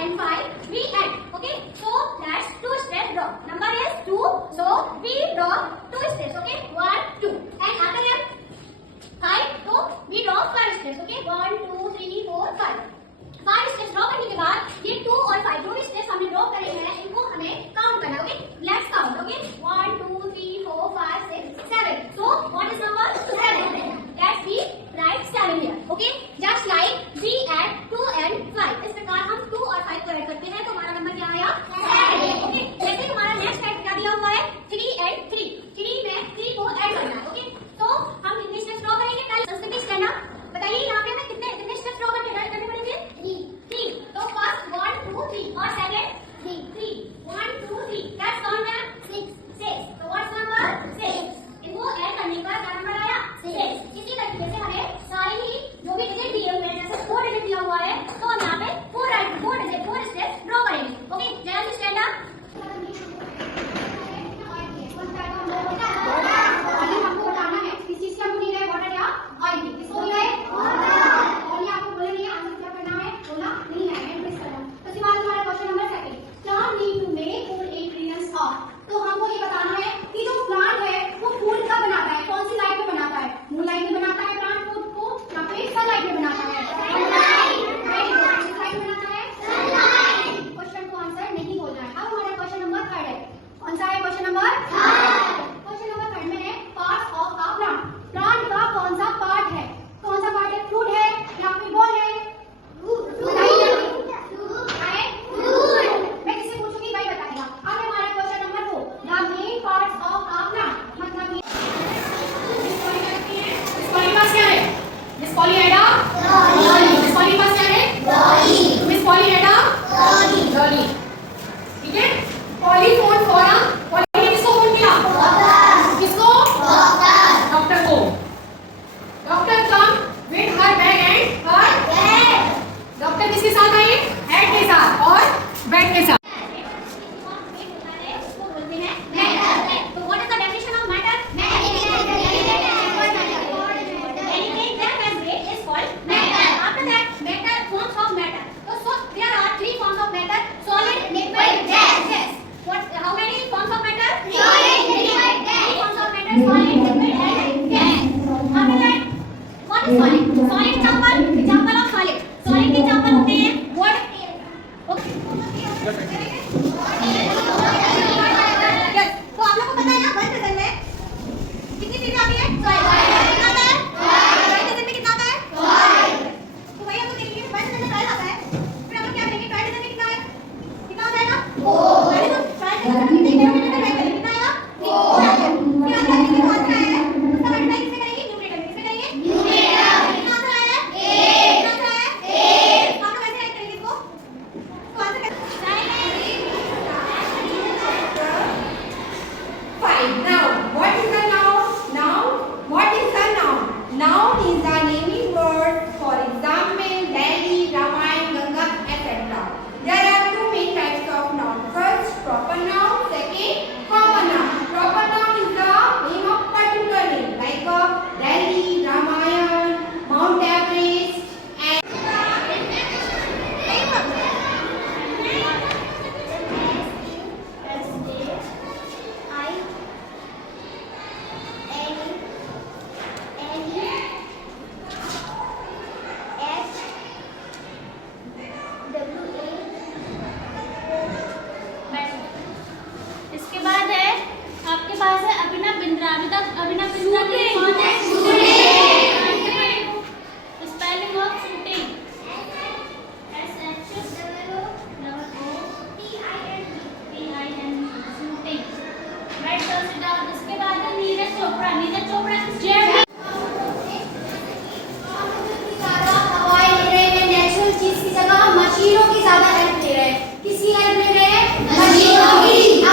and 5 we add. Okay, so that's 2 steps draw. Number is 2, so we draw 2 steps. Okay, 1 2 and after that 5, so we draw 5 steps. Okay, 1 2 3 4 5. 5 steps draw करने के बाद ये 2 और 5 जो भी स्टेप्स हमने ड्रॉ करे हैं इनको हमें काउंट करना है. Okay, let's count. Okay, 1 2 3 4 5 6 7. So what is number 7? That's we write 7 here. Okay, just like we add 2 and 5. इस प्रकार हम 2 और 5 को ऐड करते हैं तो हमारा नंबर क्या आया 7. ओके, जैसे हमारा नेक्स्ट टाइप क्या दिया हुआ है 3 and 3. 3 में 3 को ऐड करना है. ओके, तो हम कितने स्टेप्स ड्रॉ करेंगे पहले संस्कृति स्टैंडर्ड बताइए. यहाँ पे हमें कितने स्टेप्स ड्रॉ करने पड़ेंगे 3. तो फर्स्ट 1 2 3 और सेकंड 3 1 2 3. दैट्स काउंट है 6. तो व्हाट्स नंबर 6. इनको ऐड करने पर क्या नंबर आया 6. इसी तरीके से हमें सारी ही जो भी डिजिट दिए हुए हैं जैसे 4 डिजिट दिया हुआ है तो हम यहाँ पे 4 स्टेप्स ड्रॉ करेंगे. ओके, जल्दी स्टैंड अप. हमको बताना है किस चीज से हमको नीड है वाटर या ऑयल की. किसको नीड है और ये आपको बोले नहीं आंसर क्या करना है बोला नहीं है एंट्रीज करना. तो इसके बाद हमारा क्वेश्चन नंबर 2 क्या need to make food ingredients of. तो हमको ये बताना है कि जो प्लांट है वो फूड का बनाता है कौन सी लाइट में बनाता है. मून लाइट में बनाता है प्लांट फूड को या फिर सनलाइट में बनाता है. क्वेश्चन को आंसर नहीं बोलना है. अब हमारा क्वेश्चन नंबर 3 है. कौन सा है क्वेश्चन नंबर 3 में है parts of a plant. Plant का कौन सा पार्ट है. कौन सा पार्ट है फ्रूट है या फिर बॉल है. मैं किससे पूछूंगी भाई बताएगा. अब हमारा question number 4 the main parts of a plant. मतलब इसके पास क्या है मिस पॉलीहेड्रा. इसके पास क्या है मिस पॉलीहेड्रा लॉली. ठीक है, पॉलीफोन फोरम. पॉली किसको फोन किया किसको डॉक्टर को. Doctor come with her bag and her bed. Doctor किसके साथ आए हेड के साथ और बेड के साथ.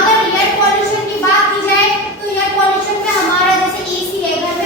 अगर एयर पॉल्यूशन की बात की जाए तो एयर पॉल्यूशन में हमारा जैसे एसी है घर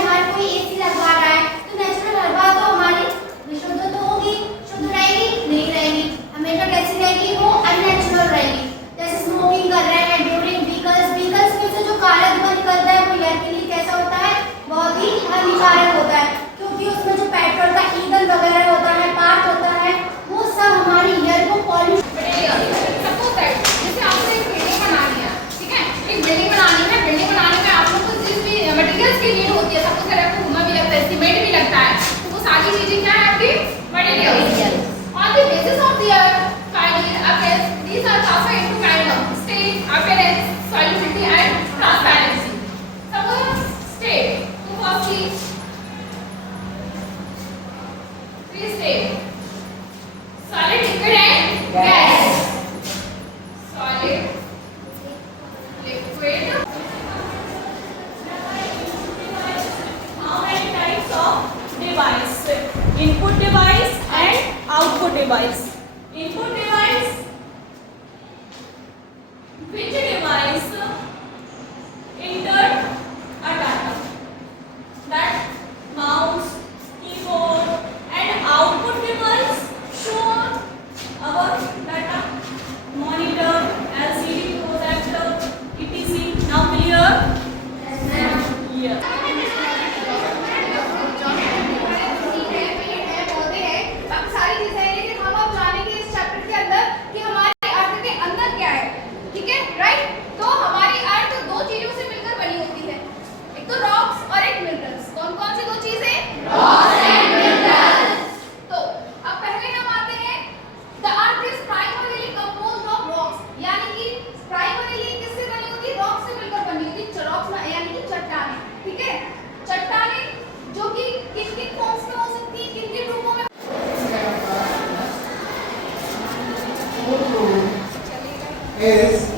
is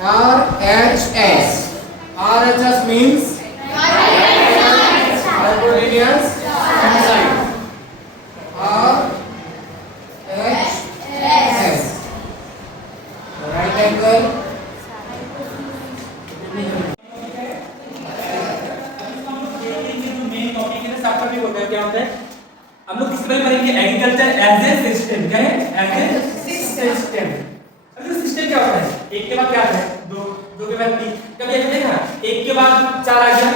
RHS. RHS means hypotenuse enzyme. RHS. Right angle. क्या होता है हम लोग किस तरह पढ़ेंगे एग्रीकल्चर एज ए सिस्टम क्या है एज ए सिस्टम अब ये सिस्टम क्या होता है एक के बाद क्या आता है दो दो के बाद तीन कभी ऐसा देखा एक के बाद चार आ गया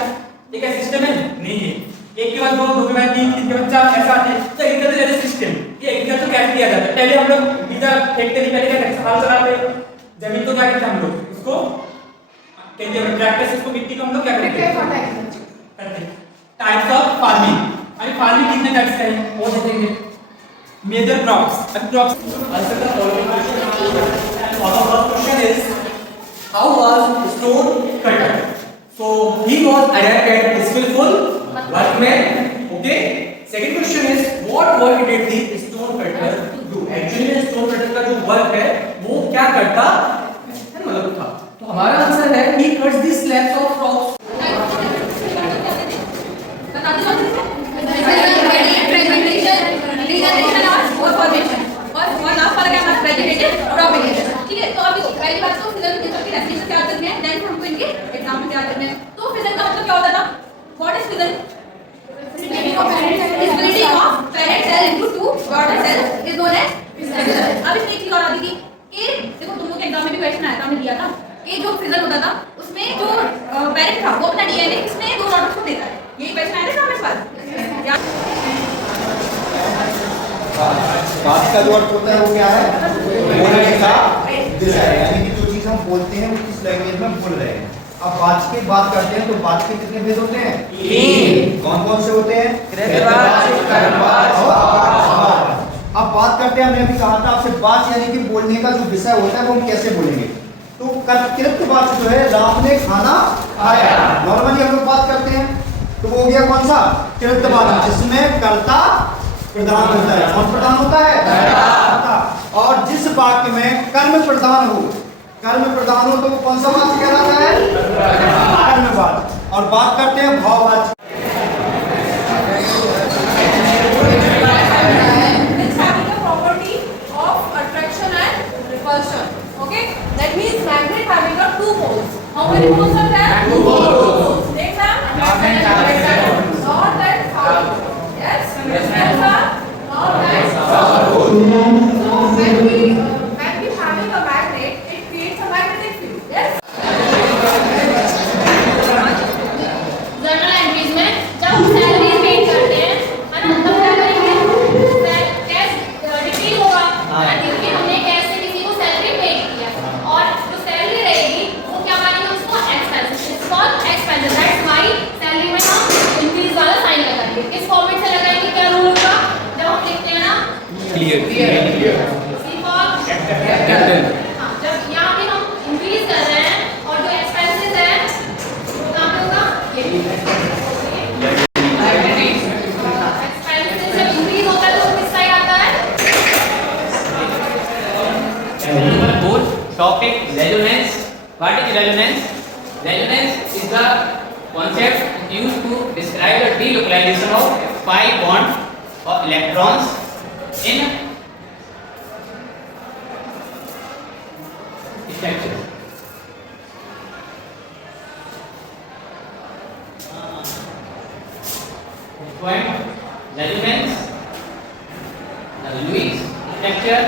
ये क्या सिस्टम है नहीं है एक के बाद दो दो के बाद तीन तीन के बाद चार ऐसा आता है तो एग्रीकल्चर एज ए सिस्टम ये एग्रीकल्चर कैसे किया जाता है पहले हम लोग बीजा फेंकते नहीं पहले क्या करते हल चलाते जमीन को क्या करते हम लोग उसको कहते हैं ट्रैक्टर से उसको मिट्टी को हम लोग क्या करते टाइप्स ऑफ फार्मिंग अभी फार्मिंग कितने टाइप्स का है वो देखेंगे मेजर क्रॉप्स अभी crops answer the following question और first question is how was stone cutter so he was adapted skillful workman okay second question is what work did the stone cutter do actually में stone cutter का जो वर्क है वो क्या करता है मतलब था तो हमारा आंसर है he cuts the slabs of rocks ठीक है तो अभी पहली बात तो फिजन की डेफिनेशन क्या करनी है देन हमको इनके एग्जाम में क्या करना है तो फिजन का मतलब क्या होता था what is fission splitting of parent cell into two daughter cells is known as fission अब इसमें एक चीज और आती थी कि देखो तुम लोग के एग्जाम में भी क्वेश्चन आया था हमने दिया था कि जो फिजन होता था उसमें जो पेरेंट था वो अपना डीएनए किसमें दो डॉटर्स को देता है यही क्वेश्चन आया था हमारे पास बात का जो अर्थ होता है वो क्या है बोलने का दिशा है यानी कि जो चीज हम बोलते हैं वो किस लैंग्वेज में बोल रहे हैं अब बात की बात करते हैं तो बात के कितने भेद होते हैं तीन कौन कौन से होते हैं अब बात करते हैं हमने अभी कहा था आपसे बात यानी कि बोलने का जो विषय होता है वो हम कैसे बोलेंगे तो कृत्यवाची जो है राम ने खाना खाया नॉर्मली हम लोग बात करते हैं तो वो हो गया कौन सा कृत्यवाची जिसमें कर्ता प्रधान होता है कौन प्रधान होता है और जिस वाक्य में कर्म प्रधान हो तो वो कौन सा वाक्य कहलाता है कर्मवाची और बात करते हैं भाववाची property of attraction and repulsion okay that means magnet having a two poles how many poles are there two poles next time not that south yes not that south so when we having a magnet it creates a magnetic field yes journal entries में जब हम salary paid करते हैं है ना तब क्या करेंगे कैश डिक्रीज होगा क्योंकि हमने कैश से किसी को सैलरी पे किया और जो सैलरी रहेगी वो क्या मानेंगे उसको expenses it's called expenses that's why salary में हम इंक्रीज वाला साइन लगाएंगे किस फॉर्मेट से लगाएंगे क्या रूल होगा जब हम लिखते हैं ना क्लियर सी फॉर कैपिटल हां जब यहां पे हम इंक्रीज कर रहे हैं और जो एक्सपेंसेस है वो कहां पे होगा ये एक्सपेंसेस जब इंक्रीज होता है तो किस साइड आता है Number 4 topic resonance. What is resonance? Resonance is the concept used to describe the delocalization of pi bond of electrons in structure. Point resonance, the Lewis structure.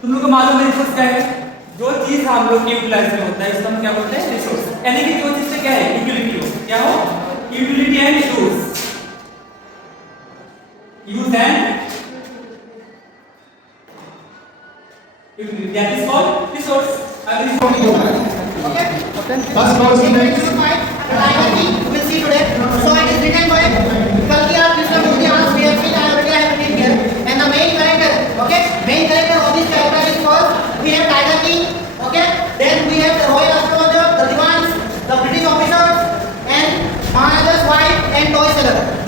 तुम लोग को मालूम है रिसोर्स क्या है जो चीज हम लोग के यूटिलाइज में होता है इसको हम क्या बोलते हैं रिसोर्स यानी कि जो चीज से क्या है यूटिलिटी हो क्या हो utility and use use and utility that is called resource अगर बस बहुत ही You will see today. So it is written by Kalkiyar Krishnamurti as we have seen already. I have written here. And the main character, okay, main character of this chapter is called we have Tiger King, okay. Then we have the Royal Astronaut.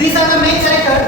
these are the main characters